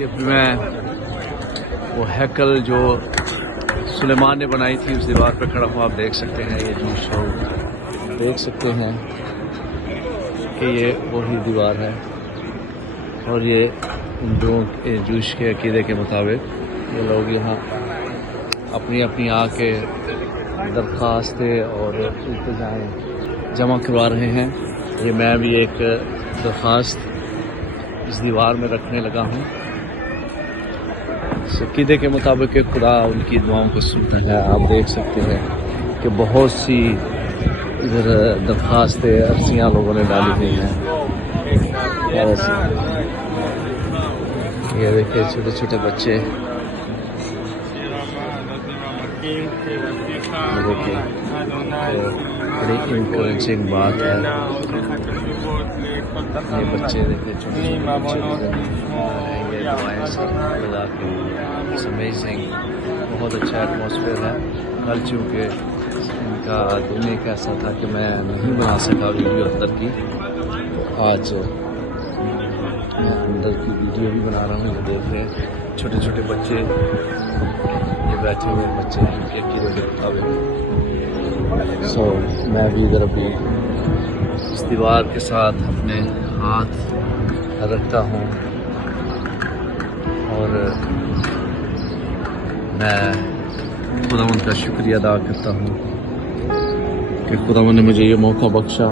جی ابھی میں وہ ہیکل جو سلیمان نے بنائی تھی اس دیوار پہ کھڑا ہوں. آپ دیکھ سکتے ہیں یہ جوش شو دیکھ سکتے ہیں کہ یہ وہی دیوار ہے اور یہ ہندوؤں کے جوش کے عقیدے کے مطابق یہ لوگ یہاں اپنی اپنی آ کے درخواستیں اور التجائیں جمع کروا رہے ہیں. یہ میں بھی ایک درخواست اس دیوار میں رکھنے لگا ہوں. اس عقیدے کے مطابق کہ خدا ان کی دعاؤں کو سنتا ہے. آپ دیکھ سکتے ہیں کہ بہت سی ادھر درخواستیں عرصیاں لوگوں نے ڈالی ہوئی ہیں. یہ دیکھیں چھوٹے چھوٹے بچے دیکھیں بڑی انکریجنگ بات ہے. یہ بچے دیکھیں چھوٹے چھوٹے بچے یہ دعائیں لگا کے اٹس امیزنگ. بہت اچھا ایٹماسفیئر ہے. کل چونکہ ان کا دن ایک ایسا تھا کہ میں نہیں بنا سکا ویڈیو اندر کی، تو آج میں اندر کی ویڈیو بھی بنا رہا ہوں. یہ دیکھ رہے ہیں چھوٹے چھوٹے بچے یہ بیٹھے ہوئے بچے ہیں ان کے عقیدے کے مطابق. سو میں بھی ادھر ابھی اس دیوار کے ساتھ اپنے ہاتھ رکھتا ہوں اور میں خداوند کا شکریہ ادا کرتا ہوں کہ خداوند نے مجھے یہ موقع بخشا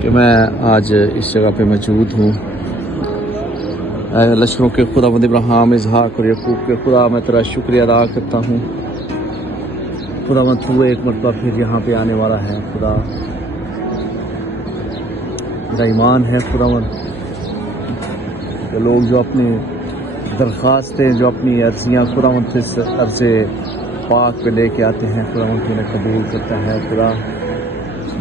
کہ میں آج اس جگہ پہ موجود ہوں. اے لشکروں کے خداوند ابراہیم، اسحاق اور یعقوب کے خدا، میں تیرا شکریہ ادا کرتا ہوں. خداوند تو ایک مرتبہ پھر یہاں پہ آنے والا ہے. خدا میرا ایمان ہے خداوند کہ لوگ جو اپنی درخواستیں جو اپنی عرضیاں خداوند سے عرض پاک پہ لے کے آتے ہیں خداوند انہیں قبول کرتا ہے. خدا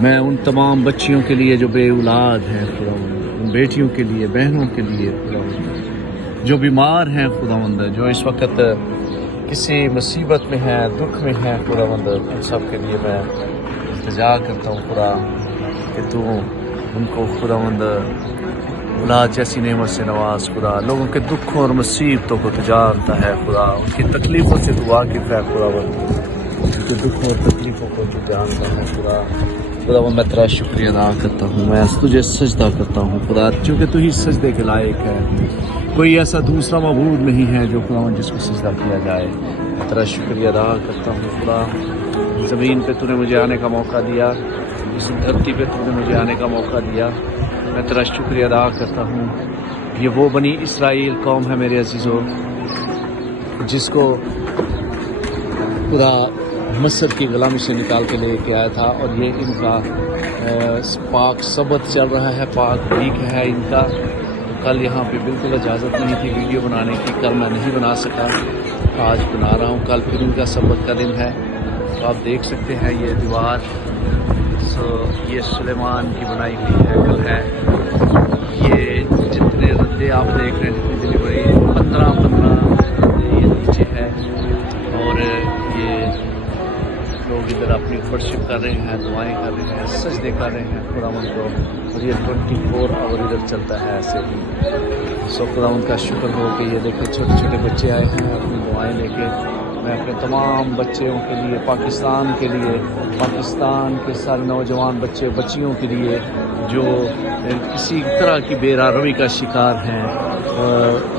میں ان تمام بچیوں کے لیے جو بے اولاد ہیں خداوند، ان بیٹیوں کے لیے، بہنوں کے لیے خداوند جو بیمار ہیں خداوند، جو اس وقت کسی مصیبت میں ہیں، دکھ میں ہیں خداوند، ان سب کے لیے میں التجا کرتا ہوں خدا کہ تو ان کو خداوند اولاد جیسی نعمت سے نواز. خدا لوگوں کے دکھوں اور مصیبتوں کو تو جانتا ہے خدا، ان کی تکلیفوں سے تو واقف ہے خداوند، ان کے دکھوں اور تکلیفوں کو تو جانتا ہے خدا. خداوند میں تیرا شکریہ ادا کرتا ہوں. میں تجھے سجدہ کرتا ہوں خدا، چونکہ تو ہی سجدے کے لائق ہے. کوئی ایسا دوسرا معبود نہیں ہے جو خداوند جس کو سجدہ کیا جائے. میں تیرا شکریہ ادا کرتا ہوں خدا. زمین پہ تو نے مجھے آنے کا موقع دیا، اس دھرتی پہ تو نے مجھے آنے کا موقع دیا. میں تیرا شکریہ ادا کرتا ہوں. یہ وہ بنی اسرائیل قوم ہے میرے عزیزو، جس کو خدا مصر کی غلامی سے نکال کے لے کے آیا تھا، اور یہ ان کا پاک سبت چل رہا ہے، پاک ویک ہے ان کا. کل یہاں پہ بالکل اجازت نہیں تھی ویڈیو بنانے کی، کل میں نہیں بنا سکا، آج بنا رہا ہوں. کل پھر ان کا سبت کا دن ہے. تو آپ دیکھ سکتے ہیں یہ دیوار، یہ سلیمان کی بنائی ہوئی ہیکل ہے. یہ جتنے ردے آپ دیکھ رہے ہیں، جتنی دلی بڑی 15 یہ نیچے ہے، اور یہ لوگ ادھر اپنی ورشپ کر رہے ہیں، دعائیں کر رہے ہیں، سجدے کر رہے ہیں خداوند کو. اور یہ 24 آور ادھر چلتا ہے ایسے ہی. سو خداوند کا شکر ہو کہ یہ دیکھیں چھوٹے چھوٹے بچے آئے ہیں اپنی دعائیں لے کے. میں اپنے تمام بچوں کے لیے، پاکستان کے لیے، پاکستان کے سارے نوجوان بچے بچیوں کے لیے جو کسی طرح کی بے روی کا شکار ہیں،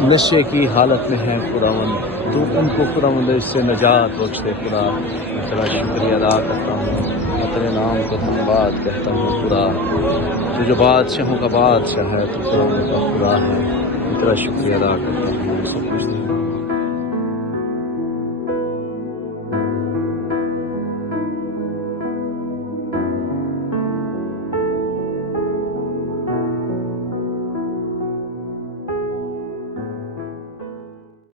نشے کی حالت میں ہیں خداوند، تو ان کو خداوند اس سے نجات بخش دے. خدا میں تیرا شکریہ ادا کرتا ہوں، میں تیرے نام کو دھنیواد کہتا ہوں. خدا تو جو بادشاہوں کا بادشاہ ہے، تو خداوند کا خدا ہے. میں تیرا شکریہ ادا کرتا ہوں. سب کچھ